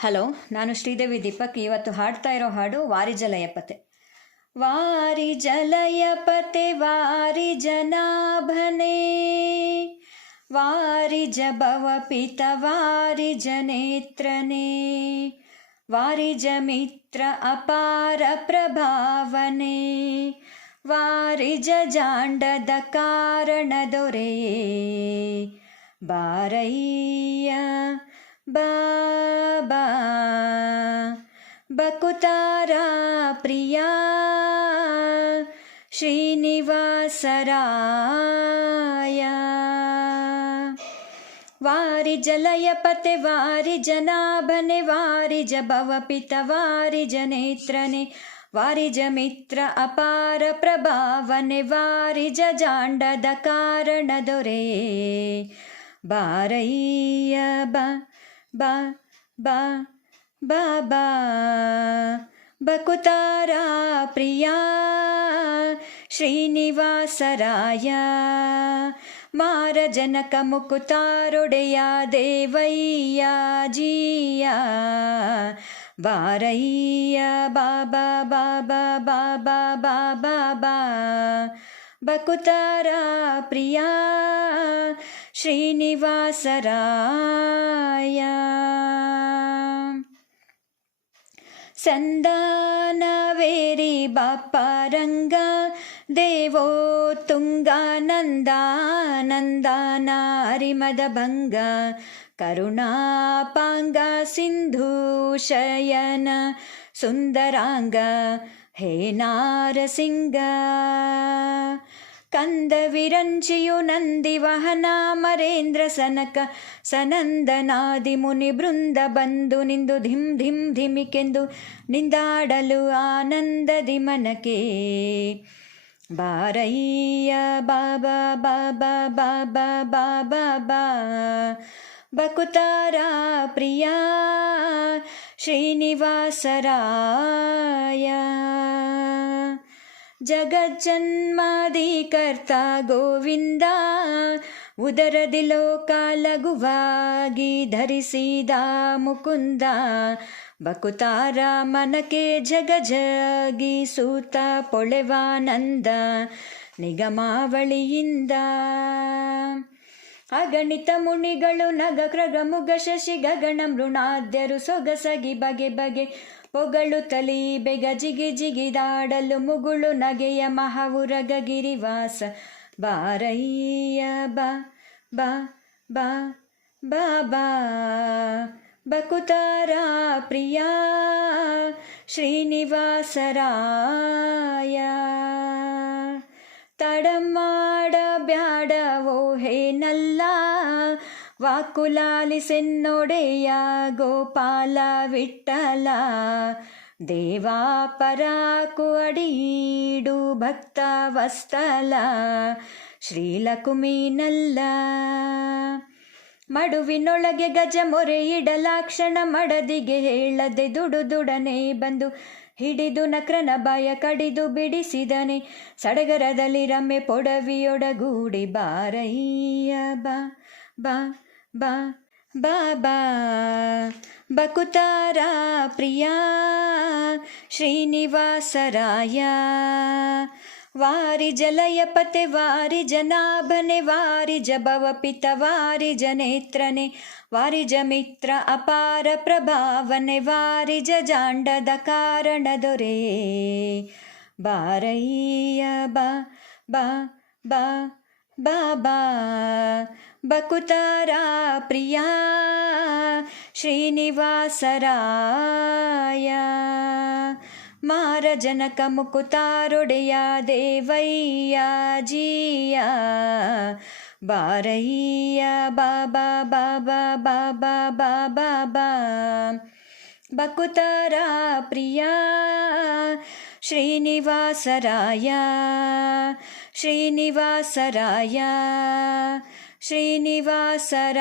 Hello, ನಾನು ಶ್ರೀದೇವಿ ದೀಪಕ್. ಇವತ್ತು ಹಾಡ್ತಾ ಇರೋ ಹಾಡು ವಾರಿಜಲಯಪತೆ. ವಾರಿಜಲಯಪತೆ ವಾರಿಜನಾಭನೆ, ವಾರಿಜ ಭವಪಿತ ವಾರಿಜನೇತ್ರನೇ, ವಾರಿಜ ಮಿತ್ರ ಅಪಾರ ಪ್ರಭಾವನೆ, ವಾರಿಜ ಜಾಂಡದ ಕಾರಣ ದೊರೆಯೇ, ಬಾರಯ್ಯ ಬಾಬಾ ಬಕುತಾರ ಪ್ರಿಯ ಶ್ರೀನಿವಾಸರಾಯ. ವಾರಿಜಲಯಪತೆ ವಾರಿಜನಾಭನೆ, ವಾರಿಜ ಭವಪಿತ ವಾರಿಜನೇತ್ರನೆ, ವಾರಿಜ ಮಿತ್ರ ಅಪಾರ ಪ್ರಭಾವನೆ, ವಾರಿಜ ಜಾಂಡದ ಕಾರಣ ದೊರೆಯೇ, ಬಾರಯ್ಯ ಬಾ ಬಾ ಬಾಬಾ ಬಕುತಾರ ಪ್ರಿಯ ಶ್ರೀನಿವಾಸರಾಯ. ಮಾರ ಜನಕ ಮುಕುತಾರೊಡೆಯ ದೇವಯ್ಯ ಜಿಯ, ಬಾರಯ್ಯ ಬಾಬಾ ಬಾಬಾ ಬಾಬಾ ಬಾಬಾ ಬಾ ಬಕುತಾರ ಪ್ರಿಯ ಶ್ರೀನಿವಾಸರಾಯ. ಸಂದಾನವೇರಿ ಬಾಪಾರಂಗ ದೇವೋ ತುಂಗ ನಂದಾನಂದಾನ ಹರಿಮದ ಭಂಗ, ಕರುಣಾಪಾಂಗ ಸಿಂಧು ಶಯನ ಸುಂದರಾಂಗ, ಹೇ ನಾರಸಿಂಗ. ಕಂದ ವಿರಂಚಿಯು ನಂದಿ ವಹನ ಮರೇಂದ್ರ ಸನಕ ಸನಂದನಾದಿ ಮುನಿ ಬೃಂದ ಬಂದು ನಿಂದು ಧಿಂ ಧಿಂ ಧಿಮಿಕೆಂದು ನಿಂದಾಡಲು ಆನಂದದಿ ಮನಕೆ, ಬಾರಯ್ಯ ಬಾಬಾ ಬಾಬಾ ಬಾಬಾ ಬಾಬಾ ಬಾ ಬಕುತಾರ ಪ್ರಿಯ ಶ್ರೀನಿವಾಸರಾಯ. ಜಗಜ್ಜನ್ಮಾದಿ ಕರ್ತ ಗೋವಿಂದ, ಉದರದಿ ಲೋಕ ಲಘುವಾಗಿ ಧರಿಸಿದ ಮುಕುಂದ, ಬಕುತಾರ ಮನಕೆ ಜಗ ಜಗಿ ಸೂತ ಪೊಳೆವಾನಂದ, ನಿಗಮಾವಳಿಯಿಂದ ಅಗಣಿತ ಮುನಿಗಳು ನಗ ಕ್ರಗ ಮುಗ ಶಶಿ ಗಗಣ ಮೃಣಾದ್ಯರು ಸೊಗಸಗಿ ಬಗೆ ಬಗೆ ಪೊಗಳು ತಲಿ ಬೆಗ ಜಿಗಿ ಜಿಗಿದಾಡಲು ಮುಗುಳು ನಗೆಯ ಮಹಾವುರಗ ಗಿರಿವಾಸ, ಬಾರಯ್ಯ ಬಾ ಬಾ ಬಾ ಬಾಬಾ ಬಕುತಾರ ಪ್ರಿಯ ಶ್ರೀನಿವಾಸರಾಯ. ತಡಮಾಡ ಬ್ಯಾಡವೋ ಹೇನಲ್ಲ, ವಾಕುಲಾಲಿಸೆನ್ನೊಡೆಯ ಗೋಪಾಲ ವಿಠಲ, ದೇವಾ ಪರಾಕು ಅಡೀಡು ಭಕ್ತ ವಸ್ತಲ, ಶ್ರೀಲಕುಮೀನಲ್ಲ. ಮಡುವಿನೊಳಗೆ ಗಜ ಮೊರೆ ಇಡಲಾಕ್ಷಣ ಮಡದಿಗೆ ಹೇಳದೆ ದುಡುದುಡನೆ ಬಂದು ಹಿಡಿದು ನಕ್ರನ ಬಾಯ ಕಡಿದು ಬಿಡಿಸಿದನೆ, ಸಡಗರದಲ್ಲಿ ರಮ್ಮೆ ಪೊಡವಿಯೊಡಗೂಡಿ, ಬಾರಯ್ಯ ಬಾ ಬಾ ಬಾ ಬಾಬಾ ಬಕುತಾರ ಪ್ರಿಯ ಶ್ರೀನಿವಾಸರಾಯ. ವಾರಿಜಲಯಪತೆ ವಾರಿಜನಾಭನೆ, ವಾರಿಜ ಭವಪಿತ ವಾರಿಜನೇತ್ರನೆ, ವಾರಿಜ ಮಿತ್ರ ಅಪಾರ ಪ್ರಭಾವನೆ, ವಾರಿಜ ಜಾಂಡದ ಕಾರಣ ದೊರೆಯೇ, ಬಾರಯ್ಯ ಬಾ ಬಾ ಬಾ ಬಾಬಾ ಬಕುತಾರ ಪ್ರಿಯ ಶ್ರೀನಿವಾಸರಾಯ. ಮಾರ ಜನಕ ಮುಕುತಾರೊಡೆಯ ದೇವಯ್ಯ ಜಿಯ, ಬಾರಯ್ಯ ಬಾಬಾ ಬಾಬಾ ಬಾಬಾ ಬಾಬಾ ಬಾ ಬಕುತಾರ ಪ್ರಿಯ ಶ್ರೀನಿವಾಸರಾಯ. ಶ್ರೀನಿವಾಸರಾಯ ಶ್ರೀನಿವಾಸರಾಯ.